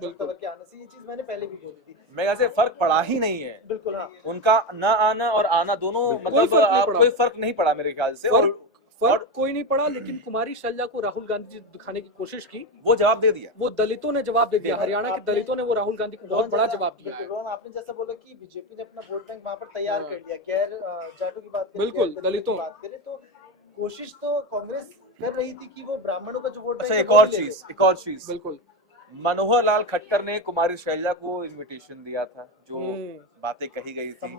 अशोक तंवर के आने से, ये चीज मैंने पहले भी जोड़ी थी। मेरे ख्याल से फर्क पड़ा ही नहीं है। बिल्कुल हाँ, उनका ना आना और आना दोनों मतलब कोई फर्क नहीं पड़ा मेरे ख्याल से। फर्क कोई नहीं पड़ा, लेकिन कुमारी शैलजा को राहुल गांधी जी दिखाने की कोशिश की, वो जवाब दे दिया, वो दलितों ने जवाब दे दिया। हरियाणा के दलितों ने वो राहुल गांधी को बहुत बड़ा जवाब दिया है। रोहन, आपने जैसा बोला कि बीजेपी ने अपना वोट बैंक वहां पर तैयार कर लिया, गैर जाटों की बात करें, बिल्कुल दलितों की बात करें तो कोशिश तो कांग्रेस कर रही थी कि वो ब्राह्मणों का जो वोट अच्छा बैंक एक और चीज बिल्कुल, मनोहर लाल खट्टर ने कुमारी शैलजा को इनविटेशन दिया था, जो बातें कही गई थी,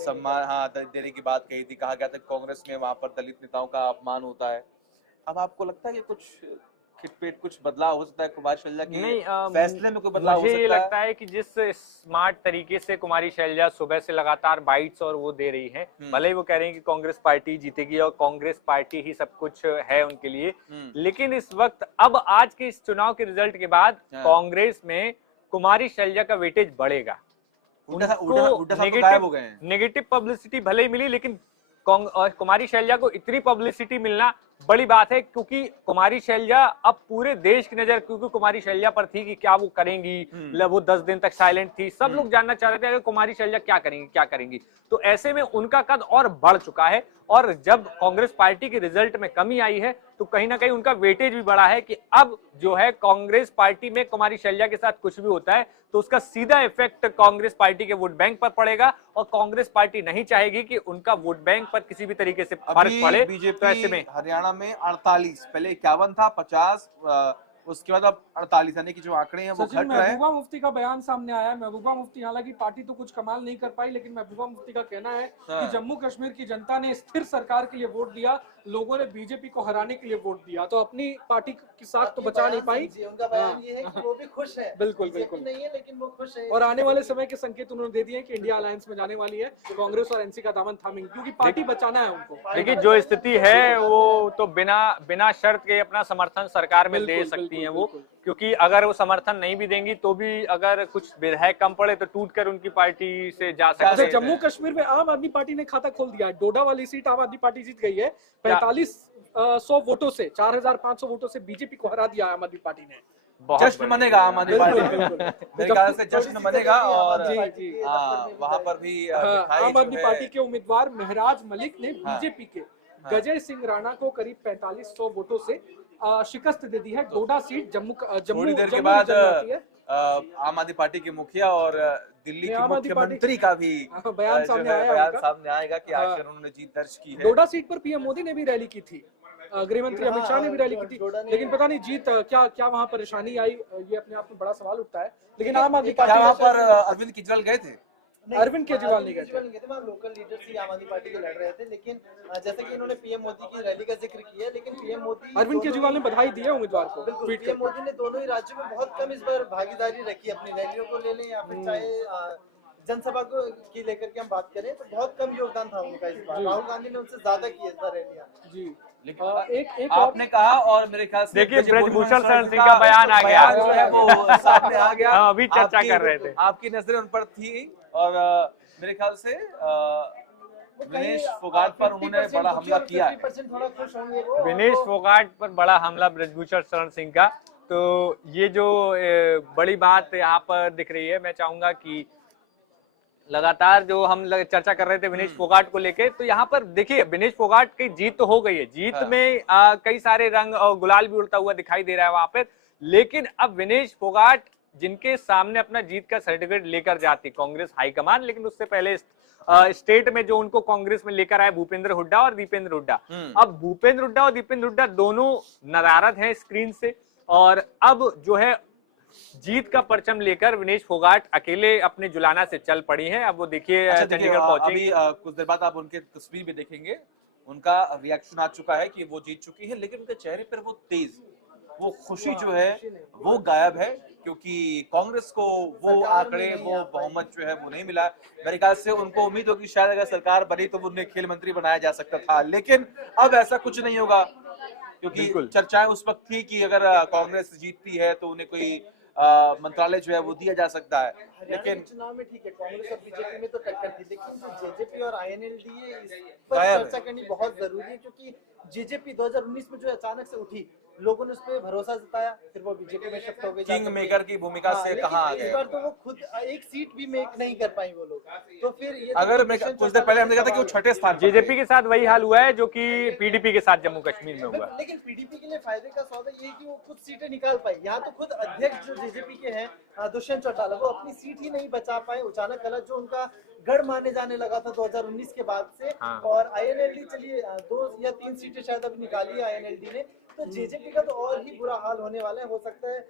सम्मान हाँ देने की बात कही थी, कहा गया था कांग्रेस में वहां पर दलित नेताओं का अपमान होता है। अब आपको लगता है कि कुछ खिटपिट कुछ बदलाव हो सकता है कुमारी शैलजा के फैसले में, कोई बदलाव हो सकता है? मुझे ये लगता है कि जिस स्मार्ट तरीके से कुमारी शैलजा सुबह से लगातार बाइट्स और वो दे रही हैं, भले ही वो कह रही हैं कि कांग्रेस पार्टी जीतेगी और कांग्रेस पार्टी ही सब कुछ है उनके लिए, लेकिन इस वक्त अब आज के इस चुनाव के रिजल्ट के बाद कांग्रेस में कुमारी शैलजा का वेटेज बढ़ेगा। नेगेटिव पब्लिसिटी भले ही मिली, लेकिन कुमारी शैलजा को इतनी पब्लिसिटी मिलना बड़ी बात है, क्योंकि कुमारी शैलजा अब पूरे देश की नजर क्योंकि कुमारी शैलजा पर थी कि क्या वो करेंगी। वो 10 दिन तक साइलेंट थी, सब लोग जानना चाह रहे थे कि कुमारी शैलजा क्या करेंगी। तो ऐसे में उनका कद और बढ़ चुका है, और जब कांग्रेस पार्टी के रिजल्ट में कमी आई है तो कहीं ना कहीं उनका वेटेज भी बढ़ा है कि अब जो है कांग्रेस पार्टी में कुमारी शैलजा के साथ कुछ भी होता है तो उसका सीधा इफेक्ट कांग्रेस पार्टी के वोट बैंक पर पड़ेगा, और कांग्रेस पार्टी नहीं चाहेगी कि उनका वोट बैंक पर किसी भी तरीके से फर्क पड़े। बीजेपी तो ऐसे में हरियाणा में 48, पहले 51 था, 50, उसके बाद अब 48 यानी कि जो आंकड़े हैं वो घट रहे हैं। महबूबा मुफ्ती का बयान सामने आया है। महबूबा मुफ्ती, हालांकि पार्टी तो कुछ कमाल नहीं कर पाई, लेकिन महबूबा मुफ्ती का कहना है कि जम्मू कश्मीर की जनता ने स्थिर सरकार के लिए वोट दिया, लोगों ने बीजेपी को हराने के लिए वोट दिया, तो अपनी पार्टी की साख तो बचा नहीं पाई। उनका बयान ये है कि वो भी खुश है, बिल्कुल नहीं है लेकिन वो खुश है, और आने वाले समय के संकेत उन्होंने दे दिए कि इंडिया अलायंस में जाने वाली है, कांग्रेस और एनसी का दामन थामेंगे, क्योंकि पार्टी बचाना है उनको। देखिए जो स्थिति है वो तो बिना शर्त के अपना समर्थन सरकार में दे सकती है वो, क्योंकि अगर वो समर्थन नहीं भी देंगी तो भी अगर कुछ विधायक कम पड़े तो टूटकर उनकी पार्टी से जा सकते हैं। जम्मू कश्मीर में आम आदमी पार्टी ने खाता खोल दिया है। डोडा वाली सीट आम आदमी पार्टी जीत गई है 4500 वोटों से, 4500 वोटों से बीजेपी को हरा दिया आम आदमी पार्टी ने। जश्न मनेगा आम आदमी पार्टी, मेरे ख्याल से जश्न मनेगा, और वहां पर भी आम आदमी पार्टी के उम्मीदवार महराज मलिक ने बीजेपी के गजय सिंह राणा को करीब 4500 वोटों से शिकस्त दे दी है। डोडा सीट थोड़ी देर के बाद आम आदमी पार्टी के मुखिया और दिल्ली के मुख्यमंत्री का भी बयान सामने आएगा कि आखिर उन्होंने जीत दर्ज की है। डोडा सीट पर पीएम मोदी ने भी रैली की थी, गृह मंत्री अमित शाह ने भी रैली की थी, लेकिन पता नहीं जीत क्या वहां परेशानी आई, ये अपने आप में बड़ा सवाल उठता है। लेकिन आम आदमी पार्टी वहां पर अरविंद केजरीवाल गए थे? अरविंद केजरीवाल नहीं गए थे, वहाँ लोकल लीडर्स ही आम आदमी पार्टी के लड़ रहे थे, लेकिन जैसे कि इन्होंने पीएम मोदी की रैली का जिक्र किया, लेकिन पीएम मोदी अरविंद केजरीवाल ने बधाई दी है उम्मीदवार को। पीएम मोदी ने दोनों ही राज्यों में बहुत कम इस बार भागीदारी रखी, अपनी रैलियों को ले लें या फिर चाहे जनसभा को की लेकर के हम बात करें तो बहुत कम योगदान था उनका इस बार। राहुल गांधी ने उनसे ज्यादा की इस बार रैलियां जी। लेकिन आपने कहा, और मेरे ख्याल से देखिए ब्रजभूषण शरण सिंह का बयान आ गया, जो है वो सामने आ गया। हम अभी चर्चा कर रहे थे, आपकी नजरें उन पर थी, और मेरे ख्याल से विनेश फोगाट पर उन्होंने बड़ा हमला किया है। विनेश फोगाट पर बड़ा हमला ब्रजभूषण शरण सिंह का, तो ये जो बड़ी बात यहाँ पर दिख रही है, मैं चाहूंगा कि लगातार जो हम चर्चा कर रहे थे विनेश फोगाट को लेके, तो यहाँ पर देखिए विनेश फोगाट की जीत तो हो गई है, जीत में कई सारे रंग और गुलाल भी उड़ता हुआ दिखाई दे रहा है वहां पर, लेकिन अब विनेश फोगाट जिनके सामने अपना जीत का सर्टिफिकेट लेकर जाती कांग्रेस हाईकमान, लेकिन उससे पहले स्टेट में जो उनको कांग्रेस में लेकर आए भूपेंद्र हुड्डा और दीपेंद्र हुड्डा, अब भूपेंद्र हुड्डा और दीपेंद्र हुड्डा दोनों नदारद हैं स्क्रीन से, और अब जो है जीत का परचम लेकर विनेश फोगाट अकेले अपने जुलाना से चल पड़ी हैं। अब वो देखिए चंडीगढ़ पहुंचेंगे, कुछ देर बाद आप उनके तस्वीर भी देखेंगे, उनका रिएक्शन आ चुका है कि वो जीत चुकी है, लेकिन उनके चेहरे पर वो तेज, वो खुशी जो है वो गायब है, क्योंकि कांग्रेस को वो आंकड़े, वो बहुमत जो है वो नहीं मिला। मेरे ख्याल से उनको उम्मीद होगी शायद अगर सरकार बनी तो उन्हें खेल मंत्री बनाया जा सकता था, लेकिन अब ऐसा कुछ नहीं होगा, क्योंकि चर्चाएं उस वक्त थी कि अगर कांग्रेस जीतती है तो उन्हें कोई मंत्रालय जो है वो दिया जा सकता है, लेकिन चुनाव में ठीक है कांग्रेस और बीजेपी में तो टक्कर थी, लेकिन जो जेजेपी और आईएनएलडी है इस पर चर्चा करनी बहुत जरूरी है, क्योंकि जेजेपी 2019 में जो अचानक से उठी, लोगों ने उस पर भरोसा जताया, फिर वो बीजेपी में शिफ्ट हो गई। किंग मेकर की भूमिका से लेकिन कहाँ आ इस गए? बार तो वो खुद एक सीट भी मेक नहीं कर पाई वो लोग। तो फिर ये अगर मैं कुछ देर पहले हमने कहा था कि वो छठे स्थान पर जेजेपी के साथ वही हाल हुआ है जो कि पीडीपी के साथ जम्मू कश्मीर में हुआ। लेकिन पीडीपी के लिए फायदे का सौदा ये है कि वो खुद सीटें निकाल पाई। यहाँ तो खुद अध्यक्ष जो जेजेपी के हैं दुष्यंत चौटाला, वो अपनी सीट ही नहीं बचा पाए। अचानक अलग जो उनका गढ़ माने जाने लगा था 2019 के बाद से। हाँ। और आईएनएलडी चलिए 2 या 3 सीटें शायद अभी निकाली है आईएनएलडी ने, तो जेजेपी का तो और ही बुरा हाल होने वाला है। हो सकता है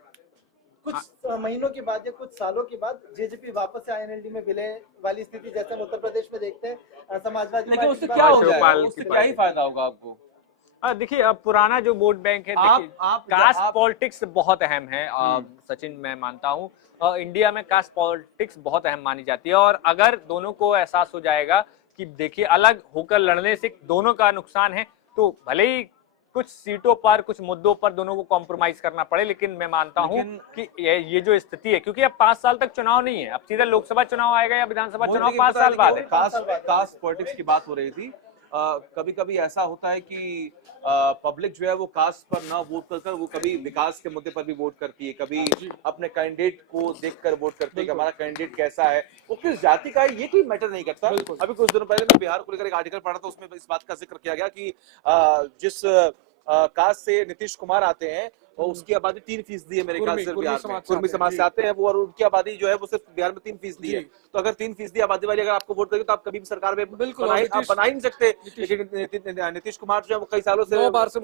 कुछ महीनों के बाद या कुछ सालों के बाद जेजेपी वापस से आईएनएलडी में विलय वाली स्थिति जैसे हम उत्तर प्रदेश में देखते हैं समाजवादी लेकिन पार्टी उससे की क्या बात- हो जाएगा? उससे क्या ही फायदा होगा आपको? देखिए अब पुराना जो वोट बैंक है, आप- कास्ट पॉलिटिक्स बहुत अहम है। सचिन, मैं मानता हूँ इंडिया में कास्ट पॉलिटिक्स बहुत अहम मानी जाती है, और अगर दोनों को एहसास हो जाएगा कि देखिए अलग होकर लड़ने से दोनों का नुकसान है, तो भले ही कुछ सीटों पर, कुछ मुद्दों पर दोनों को कॉम्प्रोमाइज करना पड़े, लेकिन मैं मानता हूं कि ये जो स्थिति है, क्योंकि अब 5 साल तक चुनाव नहीं है, अब सीधा लोकसभा चुनाव आएगा या विधानसभा चुनाव 5 साल बाद है। कास्ट पॉलिटिक्स की बात हो रही थी। कभी कभी ऐसा होता है कि पब्लिक जो है वो कास्ट पर ना वोट कर वो कभी विकास के मुद्दे पर भी वोट करती है, कभी अपने कैंडिडेट को देखकर वोट करती है कि हमारा कैंडिडेट कैसा है, वो किस जाति का है, ये कोई मैटर नहीं करता। अभी कुछ दिनों पहले मैं बिहार को लेकर एक आर्टिकल पढ़ा था, उसमें इस बात का जिक्र किया गया कि जिस कास्ट से नीतीश कुमार आते हैं और उसकी आबादी 3% है मेरे ख्याल से बिहार में, कुर्मी समाज से आते हैं वो, और उनकी आबादी जो है वो सिर्फ बिहार में 3% है। तो अगर 3% आबादी वाली अगर आपको वोट देगी तो आप कभी भी सरकार में बना ही नहीं सकते। लेकिन नीतीश कुमार जो है वो कई सालों से 9 बार से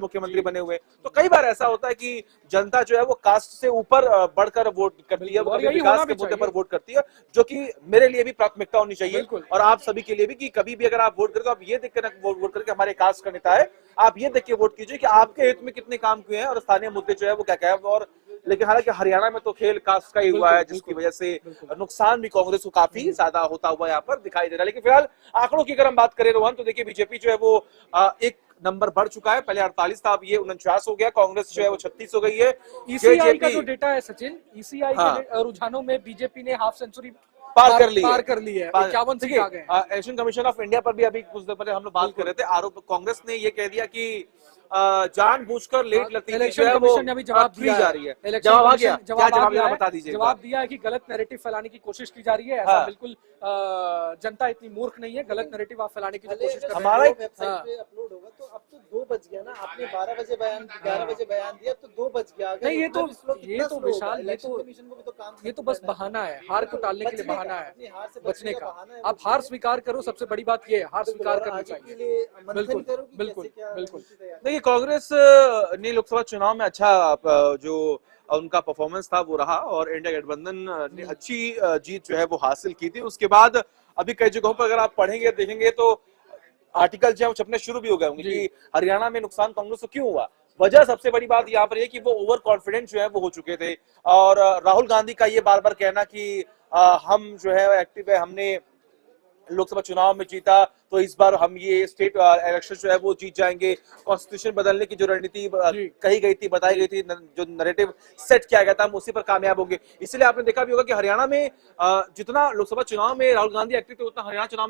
मुख्यमंत्री बने हुए। तो कई बार ऐसा होता है कि जनता जो है वो कास्ट से ऊपर बढ़कर वोट करती है, वो कभी विकास के मुद्दे पर वोट करती है, जो कि मेरे लिए भी प्राथमिकता होनी चाहिए और आप सभी के लिए भी, कि कभी भी अगर आप वोट करें तो आप ये देख कर वोट करके हमारे कास्ट का नेता है, आप ये देख के वोट कीजिए कि आपके हित में कितने काम किए हैं और स्थानीय मुद्दे जो है वो क्या क्या है। और लेकिन हालांकि हरियाणा में तो खेल कास्ट का ही हुआ है, जिसकी वजह से नुकसान भी कांग्रेस को काफी ज्यादा होता हुआ यहाँ पर दिखाई दे रहा है। लेकिन फिलहाल आंकड़ों की अगर हम बात करें रोहन, तो देखिए बीजेपी जो है वो एक नंबर बढ़ चुका है, पहले 48 था, अब ये 49 हो गया, कांग्रेस जो है वो 36 हो गई है। ईसीआई का जो डेटा है सचिन, ईसीआई के रुझानों में बीजेपी ने हाफ सेंचुरी पार कर ली है। 51 सीट आ गए। इलेक्शन कमीशन ऑफ इंडिया पर भी अभी कुछ देर पहले हम लोग बात कर रहे थे, आरोप कांग्रेस ने ये कह दिया कि जानबूझकर लेट लतीफी जो है वो जवाब दिया जा रही है। जवाब आ गया, क्या जवाब दिया बता दीजिए। जवाब दिया है कि गलत नैरेटिव फैलाने की कोशिश की जा रही है। ऐसा बिल्कुल जनता इतनी मूर्ख नहीं है, गलत नैरेटिव आप फैलाने की कोशिश कर रहे हैं। हमारा वेबसाइट पे अपलोड होगा तो अब तो 2 बज गया ना, आपने 12 बजे बयान 11 बजे बयान दिया, अब तो 2 बज गया। नहीं, ये तो विशाल, ये तो बस बहाना है, हार को टालने के लिए बहाना है, बचने का। आप हार स्वीकार करो, सबसे बड़ी बात ये है, हार स्वीकार करनी चाहिए। बिल्कुल बिल्कुल बिल्कुल। देखिए कांग्रेस ने लोकसभा चुनाव में अच्छा जो उनका परफॉर्मेंस था वो रहा, और इंडिया गठबंधन ने अच्छी जीत जो है वो हासिल की थी। उसके बाद अभी कई जगहों पर अगर आप पढ़ेंगे देखेंगे तो आर्टिकल जो है वो छपने शुरू भी हो गए होंगे कि हरियाणा में नुकसान कांग्रेस को क्यों हुआ। वजह सबसे बड़ी बात यहाँ पर ये कि वो ओवर कॉन्फिडेंट जो है वो हो चुके थे, और राहुल गांधी का ये बार बार कहना कि हम जो है एक्टिव है, हमने लोकसभा चुनाव में जीता तो इस बार हम ये स्टेट इलेक्शन जो है वो जीत जाएंगे, कॉन्स्टिट्यूशन बदलने की जो रणनीति कही गई थी, बताई गई थी, जो नैरेटिव सेट किया गया था, हम उसी पर कामयाब होंगे। इसलिए आपने देखा भी होगा कि हरियाणा में जितना लोकसभा चुनाव में राहुल गांधी एक्टिव थे, उतना हरियाणा चुनाव